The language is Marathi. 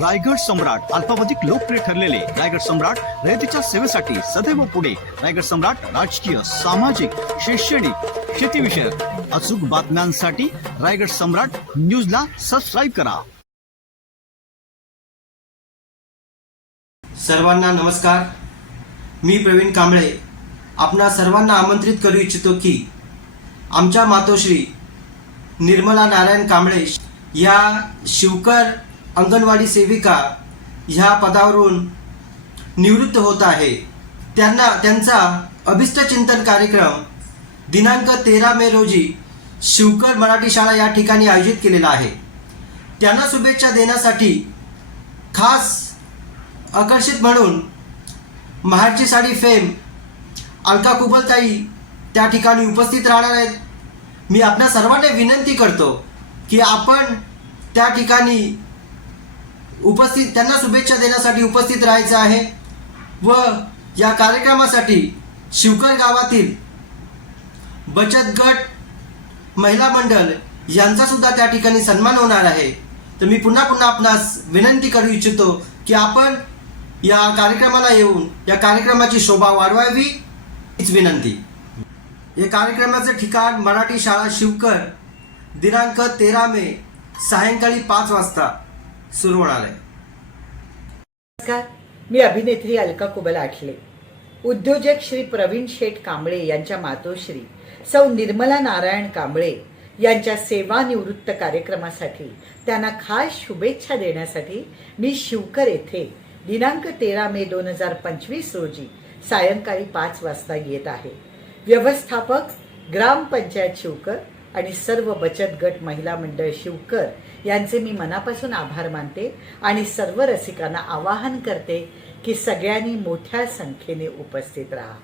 रायगड सम्राट अल्पावधिक लोकप्रिय ठरलेले रायगड सम्राट रयतेच्या सेवेसाठी सदैव पुढे. रायगड सम्राट राजकीय सामाजिक शैक्षणिक शेतीविषयक अचूक बातम्यांसाठी रायगड सम्राट न्यूजला सबस्क्राईब करा. सर्वांना नमस्कार. मी प्रवीण कांबळे. आपणा सर्वांना आमंत्रित करू इच्छितो की आमच्या मातोश्री निर्मला नारायण कांबळे या शिवकर अंगणवाडी सेविका ह्या पदावरून निवृत्त होत आहे. त्यांना त्यांचा अभिष्टचिंतन कार्यक्रम दिनांक तेरा मे रोजी शिवकर मराठी शाळा या ठिकाणी आयोजित केलेला आहे. त्यांना शुभेच्छा देण्यासाठी खास आकर्षित म्हणून महारची साडी फेम अलका कुबलताई त्या ठिकाणी उपस्थित राहणार आहेत. मी आपल्या सर्वांना विनंती करतो की आपण त्या ठिकाणी उपस्थित त्यांना शुभेच्छा देण्यासाठी उपस्थित राहायचं आहे व या कार्यक्रमासाठी शिवकर गावातील बचत गट महिला मंडळ यांचा सुद्धा त्या ठिकाणी सन्मान होणार आहे. तर मी पुन्हा पुन्हा आपणास विनंती करू इच्छितो की आपण या कार्यक्रमाला येऊन या कार्यक्रमाची शोभा वाढवावी. हीच विनंती. या कार्यक्रमाचं ठिकाण मराठी शाळा शिवकर दिनांक तेरा मे सायंकाळी पाच वाजता. सुरू होणार आहे नमस्कार. मी अभिनेत्री अलका कुबल आठले. उद्योजक श्री प्रवीण शेठ कांबळे यांच्या मातोश्री सौ निर्मला नारायण कांबळे यांच्या सेवानिवृत्त कार्यक्रमासाठी त्यांना खास शुभेच्छा देण्यासाठी मी शिवकर येथे दिनांक तेरा मे दोन हजार पंचवीस रोजी सायंकाळी पाच वाजता येत आहे. व्यवस्थापक ग्रामपंचायत शिवकर आणि सर्व बचत गट महिला मंडळ शिवकर यांचे मी मनापासून आभार मानते आणि सर्व रसिकांना आवाहन करते की सगळ्यांनी मोठ्या संख्येने उपस्थित राहा.